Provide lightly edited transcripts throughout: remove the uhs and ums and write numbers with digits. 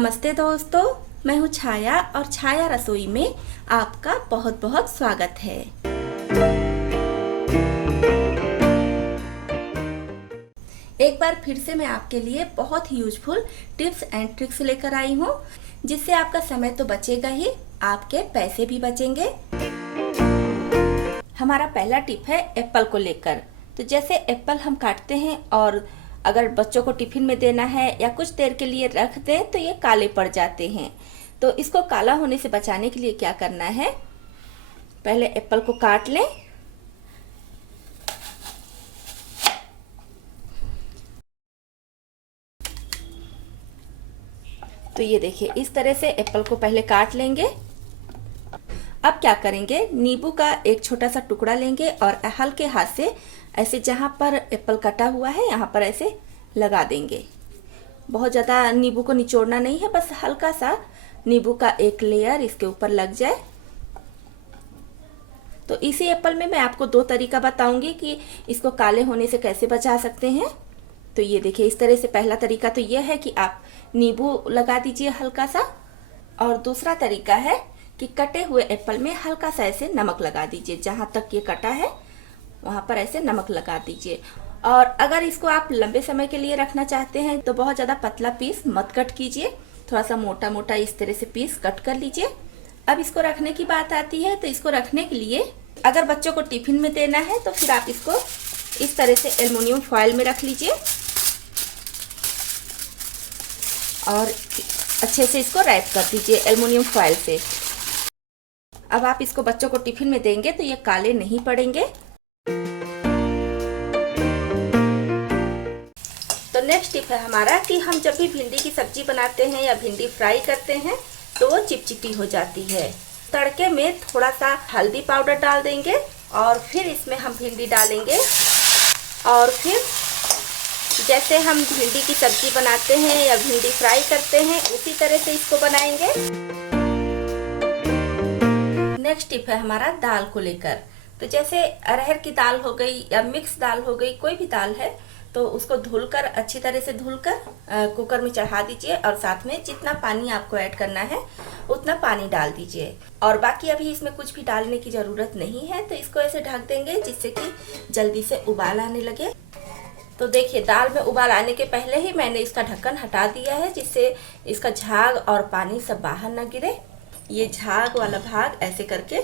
नमस्ते दोस्तों, मैं हूँ छाया और छाया रसोई में आपका बहुत बहुत स्वागत है। एक बार फिर से मैं आपके लिए बहुत ही यूजफुल टिप्स एंड ट्रिक्स लेकर आई हूँ, जिससे आपका समय तो बचेगा ही, आपके पैसे भी बचेंगे। हमारा पहला टिप है एप्पल को लेकर। तो जैसे एप्पल हम काटते हैं और अगर बच्चों को टिफिन में देना है या कुछ देर के लिए रख दें तो ये काले पड़ जाते हैं। तो इसको काला होने से बचाने के लिए क्या करना है, पहले एप्पल को काट लें। तो ये देखिए, इस तरह से एप्पल को पहले काट लेंगे। अब क्या करेंगे, नींबू का एक छोटा सा टुकड़ा लेंगे और हल्के हाथ से ऐसे जहां पर एप्पल कटा हुआ है यहां पर ऐसे लगा देंगे। बहुत ज़्यादा नींबू को निचोड़ना नहीं है, बस हल्का सा नींबू का एक लेयर इसके ऊपर लग जाए। तो इसी एप्पल में मैं आपको दो तरीका बताऊंगी कि इसको काले होने से कैसे बचा सकते हैं। तो ये देखिए, इस तरह से पहला तरीका तो ये है कि आप नींबू लगा दीजिए हल्का सा, और दूसरा तरीका है कि कटे हुए एप्पल में हल्का सा ऐसे नमक लगा दीजिए। जहां तक ये कटा है वहां पर ऐसे नमक लगा दीजिए। और अगर इसको आप लंबे समय के लिए रखना चाहते हैं तो बहुत ज़्यादा पतला पीस मत कट कीजिए, थोड़ा सा मोटा मोटा इस तरह से पीस कट कर लीजिए। अब इसको रखने की बात आती है, तो इसको रखने के लिए अगर बच्चों को टिफिन में देना है तो फिर आप इसको इस तरह से एल्युमिनियम फॉयल में रख लीजिए और अच्छे से इसको रैप कर दीजिए एल्युमिनियम फॉयल से। अब आप इसको बच्चों को टिफिन में देंगे तो ये काले नहीं पड़ेंगे। तो नेक्स्ट टिप है हमारा कि हम जब भी भिंडी की सब्जी बनाते हैं या भिंडी फ्राई करते हैं तो वो चिपचिपी हो जाती है। तड़के में थोड़ा सा हल्दी पाउडर डाल देंगे और फिर इसमें हम भिंडी डालेंगे और फिर जैसे हम भिंडी की सब्जी बनाते हैं या भिंडी फ्राई करते हैं उसी तरह से इसको बनाएंगे। नेक्स्ट टिप है हमारा दाल को लेकर। तो जैसे अरहर की दाल हो गई या मिक्स दाल हो गई, कोई भी दाल है, तो उसको धुलकर अच्छी तरह से धुलकर कुकर में चढ़ा दीजिए और साथ में जितना पानी आपको ऐड करना है उतना पानी डाल दीजिए। और बाकी अभी इसमें कुछ भी डालने की ज़रूरत नहीं है, तो इसको ऐसे ढक देंगे जिससे कि जल्दी से उबाल आने लगे। तो देखिए, दाल में उबाल आने के पहले ही मैंने इसका ढक्कन हटा दिया है, जिससे इसका झाग और पानी सब बाहर ना गिरे। ये झाग वाला भाग ऐसे करके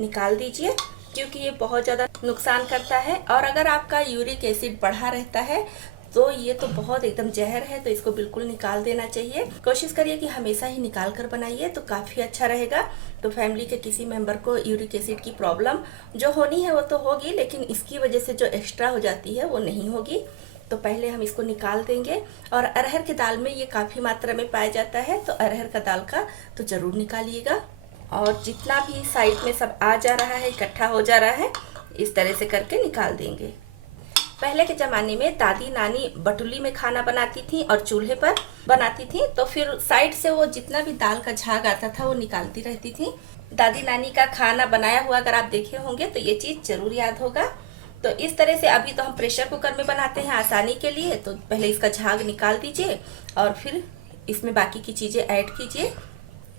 निकाल दीजिए, क्योंकि ये बहुत ज़्यादा नुकसान करता है। और अगर आपका यूरिक एसिड बढ़ा रहता है तो ये तो बहुत एकदम जहर है, तो इसको बिल्कुल निकाल देना चाहिए। कोशिश करिए कि हमेशा ही निकाल कर बनाइए, तो काफ़ी अच्छा रहेगा। तो फैमिली के किसी मेंबर को यूरिक एसिड की प्रॉब्लम जो होनी है वो तो होगी, लेकिन इसकी वजह से जो एक्स्ट्रा हो जाती है वो नहीं होगी। तो पहले हम इसको निकाल देंगे। और अरहर की दाल में ये काफ़ी मात्रा में पाया जाता है, तो अरहर का दाल का तो ज़रूर निकालिएगा। और जितना भी साइड में सब आ जा रहा है, इकट्ठा हो जा रहा है, इस तरह से करके निकाल देंगे। पहले के ज़माने में दादी नानी बटुली में खाना बनाती थी और चूल्हे पर बनाती थी, तो फिर साइड से वो जितना भी दाल का झाग आता था वो निकालती रहती थी। दादी नानी का खाना बनाया हुआ अगर आप देखे होंगे तो ये चीज़ ज़रूर याद होगा। तो इस तरह से अभी तो हम प्रेशर कुकर में बनाते हैं आसानी के लिए। तो पहले इसका झाग निकाल दीजिए और फिर इसमें बाकी की चीज़ें ऐड कीजिए।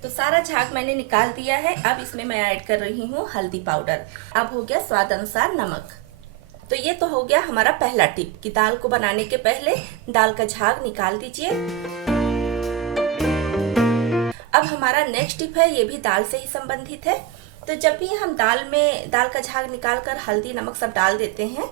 तो सारा झाग मैंने निकाल दिया है। अब इसमें मैं ऐड कर रही हूँ हल्दी पाउडर। अब हो गया स्वाद अनुसार नमक। तो ये तो हो गया हमारा पहला टिप कि दाल को बनाने के पहले दाल का झाग निकाल दीजिए। अब हमारा नेक्स्ट टिप है, ये भी दाल से ही संबंधित है। तो जब भी हम दाल का झाग निकाल कर हल्दी नमक सब डाल देते हैं,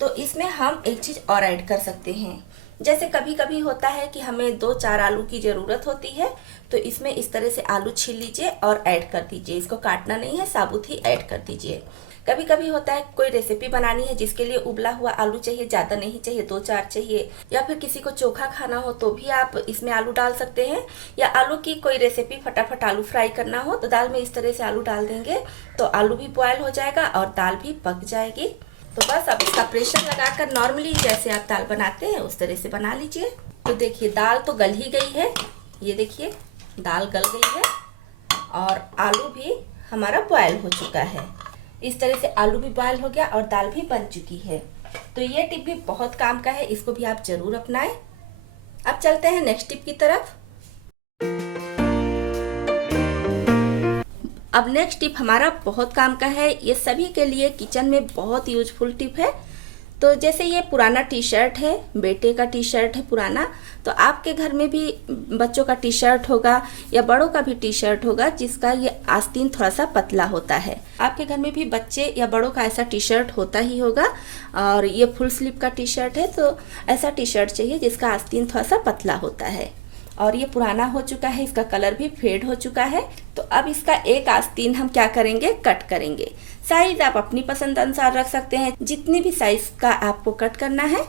तो इसमें हम एक चीज़ और ऐड कर सकते हैं। जैसे कभी कभी होता है कि हमें 2-4 आलू की ज़रूरत होती है, तो इसमें इस तरह से आलू छील लीजिए और ऐड कर दीजिए। इसको काटना नहीं है, साबुत ही ऐड कर दीजिए। कभी कभी होता है कोई रेसिपी बनानी है जिसके लिए उबला हुआ आलू चाहिए, ज़्यादा नहीं चाहिए, 2-4 चाहिए, या फिर किसी को चोखा खाना हो तो भी आप इसमें आलू डाल सकते हैं। या आलू की कोई रेसिपी फटाफट आलू फ्राई करना हो तो दाल में इस तरह से आलू डाल देंगे, तो आलू भी बॉयल हो जाएगा और दाल भी पक जाएगी। तो बस अब इसका प्रेशर लगाकर नॉर्मली जैसे आप दाल बनाते हैं उस तरह से बना लीजिए। तो देखिए, दाल तो गल ही गई है। ये देखिए, दाल गल गई है और आलू भी हमारा बॉयल हो चुका है। इस तरह से आलू भी बॉयल हो गया और दाल भी बन चुकी है। तो ये टिप भी बहुत काम का है, इसको भी आप जरूर अपनाएं। अब चलते हैं नेक्स्ट टिप की तरफ। अब नेक्स्ट टिप हमारा बहुत काम का है, ये सभी के लिए किचन में बहुत यूजफुल टिप है। तो जैसे ये पुराना टी शर्ट है, बेटे का टी शर्ट है पुराना, तो आपके घर में भी बच्चों का टी शर्ट होगा या बड़ों का भी टी शर्ट होगा जिसका ये आस्तीन थोड़ा सा पतला होता है। आपके घर में भी बच्चे या बड़ों का ऐसा टी शर्ट होता ही होगा, और ये फुल स्लीव का टी शर्ट है, तो ऐसा टी शर्ट चाहिए जिसका आस्तीन थोड़ा सा पतला होता है। और ये पुराना हो चुका है, इसका कलर भी फेड हो चुका है। तो अब इसका एक आस्तीन हम क्या करेंगे, कट करेंगे। साइज आप अपनी पसंद अनुसार रख सकते हैं, जितनी भी साइज का आपको कट करना है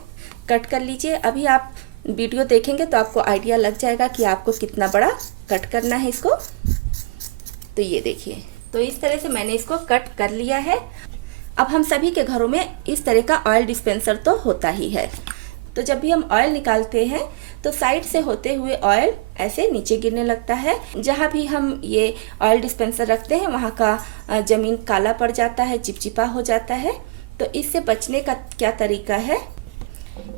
कट कर लीजिए। अभी आप वीडियो देखेंगे तो आपको आइडिया लग जाएगा कि आपको कितना बड़ा कट करना है इसको। तो ये देखिए, तो इस तरह से मैंने इसको कट कर लिया है। अब हम सभी के घरों में इस तरह का ऑयल डिस्पेंसर तो होता ही है। तो जब भी हम ऑयल निकालते हैं तो साइड से होते हुए ऑयल ऐसे नीचे गिरने लगता है। जहाँ भी हम ये ऑयल डिस्पेंसर रखते हैं वहाँ का ज़मीन काला पड़ जाता है, चिपचिपा हो जाता है। तो इससे बचने का क्या तरीका है,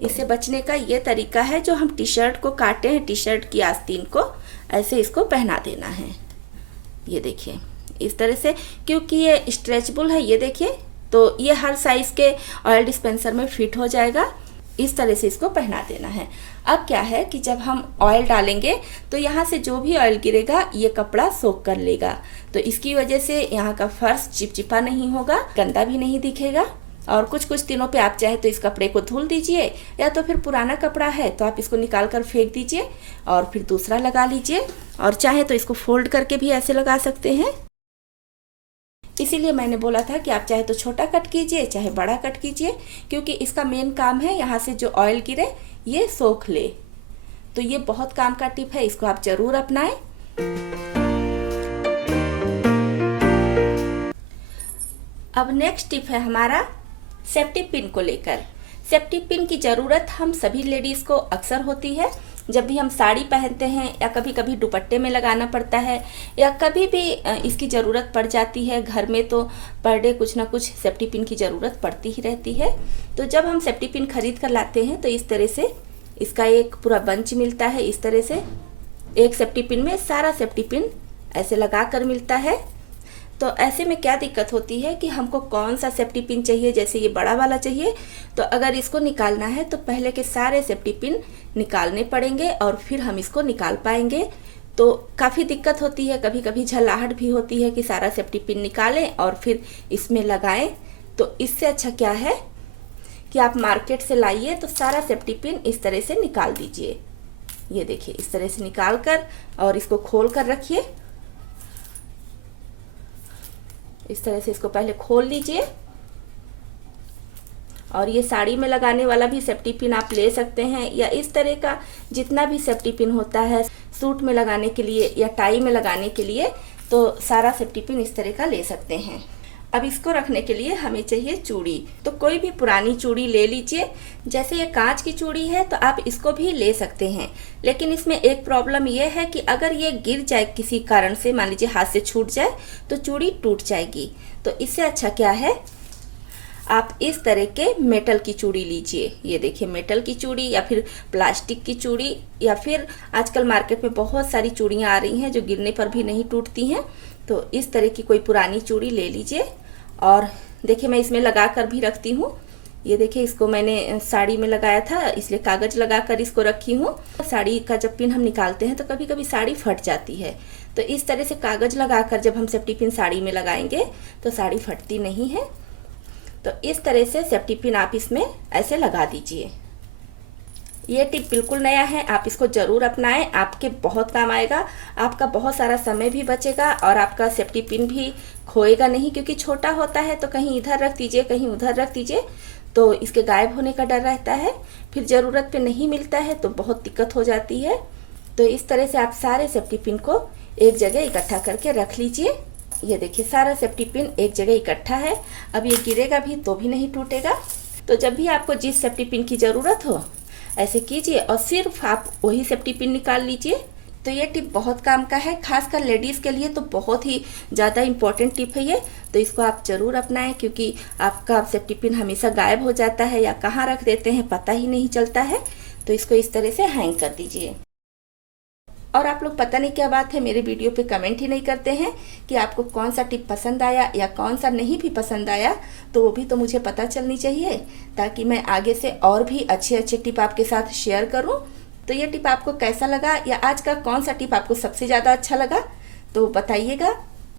इससे बचने का ये तरीका है, जो हम टी शर्ट को काटे हैं, टी शर्ट की आस्तीन को ऐसे इसको पहना देना है। ये देखिए इस तरह से, क्योंकि ये स्ट्रेचबल है, ये देखिए, तो ये हर साइज़ के ऑयल डिस्पेंसर में फिट हो जाएगा। इस तरह से इसको पहना देना है। अब क्या है कि जब हम ऑयल डालेंगे तो यहाँ से जो भी ऑयल गिरेगा ये कपड़ा सोख कर लेगा। तो इसकी वजह से यहाँ का फर्श चिपचिपा नहीं होगा, गंदा भी नहीं दिखेगा। और कुछ कुछ दिनों पे आप चाहे तो इस कपड़े को धुल दीजिए, या तो फिर पुराना कपड़ा है तो आप इसको निकाल कर फेंक दीजिए और फिर दूसरा लगा लीजिए। और चाहे तो इसको फोल्ड करके भी ऐसे लगा सकते हैं। इसीलिए मैंने बोला था कि आप चाहे तो छोटा कट कीजिए चाहे बड़ा कट कीजिए, क्योंकि इसका मेन काम है यहाँ से जो ऑयल गिरे ये सोख ले। तो ये बहुत काम का टिप है, इसको आप जरूर अपनाएं। अब नेक्स्ट टिप है हमारा सेफ्टी पिन को लेकर। सेफ्टी पिन की ज़रूरत हम सभी लेडीज़ को अक्सर होती है, जब भी हम साड़ी पहनते हैं या कभी कभी दुपट्टे में लगाना पड़ता है, या कभी भी इसकी ज़रूरत पड़ जाती है घर में, तो पर डे कुछ ना कुछ सेफ्टी पिन की ज़रूरत पड़ती ही रहती है। तो जब हम सेफ्टी पिन खरीद कर लाते हैं तो इस तरह से इसका एक पूरा बंच मिलता है। इस तरह से एक सेफ्टी पिन में सारा सेफ्टी पिन ऐसे लगा कर मिलता है। तो ऐसे में क्या दिक्कत होती है कि हमको कौन सा सेफ्टी पिन चाहिए, जैसे ये बड़ा वाला चाहिए, तो अगर इसको निकालना है तो पहले के सारे सेफ्टी पिन निकालने पड़ेंगे और फिर हम इसको निकाल पाएंगे। तो काफ़ी दिक्कत होती है, कभी कभी झल्लाहट भी होती है कि सारा सेफ्टी पिन निकालें और फिर इसमें लगाएं। तो इससे अच्छा क्या है कि आप मार्केट से लाइए तो सारा सेफ्टी पिन इस तरह से निकाल दीजिए। ये देखिए इस तरह से निकाल कर और इसको खोल कर रखिए। इस तरह से इसको पहले खोल लीजिए। और ये साड़ी में लगाने वाला भी सेफ्टी पिन आप ले सकते हैं, या इस तरह का जितना भी सेफ्टी पिन होता है सूट में लगाने के लिए या टाई में लगाने के लिए, तो सारा सेफ्टी पिन इस तरह का ले सकते हैं। अब इसको रखने के लिए हमें चाहिए चूड़ी। तो कोई भी पुरानी चूड़ी ले लीजिए। जैसे ये कांच की चूड़ी है तो आप इसको भी ले सकते हैं, लेकिन इसमें एक प्रॉब्लम ये है कि अगर ये गिर जाए किसी कारण से, मान लीजिए हाथ से छूट जाए, तो चूड़ी टूट जाएगी। तो इससे अच्छा क्या है, आप इस तरह के मेटल की चूड़ी लीजिए। ये देखिए मेटल की चूड़ी या फिर प्लास्टिक की चूड़ी, या फिर आजकल मार्केट में बहुत सारी चूड़ियाँ आ रही हैं जो गिरने पर भी नहीं टूटती हैं। तो इस तरह की कोई पुरानी चूड़ी ले लीजिए। और देखिए मैं इसमें लगा कर भी रखती हूँ। ये देखिए इसको मैंने साड़ी में लगाया था, इसलिए कागज लगा कर इसको रखी हूँ। साड़ी का जब पिन हम निकालते हैं तो कभी कभी साड़ी फट जाती है, तो इस तरह से कागज लगा कर जब हम सेफ्टी पिन साड़ी में लगाएंगे तो साड़ी फटती नहीं है। तो इस तरह से सेफ्टी पिन आप इसमें ऐसे लगा दीजिए। ये टिप बिल्कुल नया है, आप इसको ज़रूर अपनाएं, आपके बहुत काम आएगा। आपका बहुत सारा समय भी बचेगा और आपका सेफ्टी पिन भी खोएगा नहीं, क्योंकि छोटा होता है तो कहीं इधर रख दीजिए कहीं उधर रख दीजिए, तो इसके गायब होने का डर रहता है। फिर ज़रूरत पे नहीं मिलता है तो बहुत दिक्कत हो जाती है। तो इस तरह से आप सारे सेफ्टी पिन को एक जगह इकट्ठा करके रख लीजिए। ये देखिए सारा सेफ्टी पिन एक जगह इकट्ठा है। अब ये गिरेगा भी तो भी नहीं टूटेगा। तो जब भी आपको जिस सेफ्टी पिन की ज़रूरत हो ऐसे कीजिए और सिर्फ आप वही सेफ्टी पिन निकाल लीजिए। तो ये टिप बहुत काम का है, खासकर लेडीज़ के लिए तो बहुत ही ज़्यादा इम्पोर्टेंट टिप है ये। तो इसको आप ज़रूर अपनाएं, क्योंकि आपका सेफ्टी पिन हमेशा गायब हो जाता है या कहाँ रख देते हैं पता ही नहीं चलता है। तो इसको इस तरह से हैंग कर दीजिए। और आप लोग पता नहीं क्या बात है, मेरे वीडियो पे कमेंट ही नहीं करते हैं कि आपको कौन सा टिप पसंद आया या कौन सा नहीं भी पसंद आया, तो वो भी तो मुझे पता चलनी चाहिए, ताकि मैं आगे से और भी अच्छे अच्छे टिप आपके साथ शेयर करूं। तो ये टिप आपको कैसा लगा, या आज का कौन सा टिप आपको सबसे ज़्यादा अच्छा लगा, तो बताइएगा।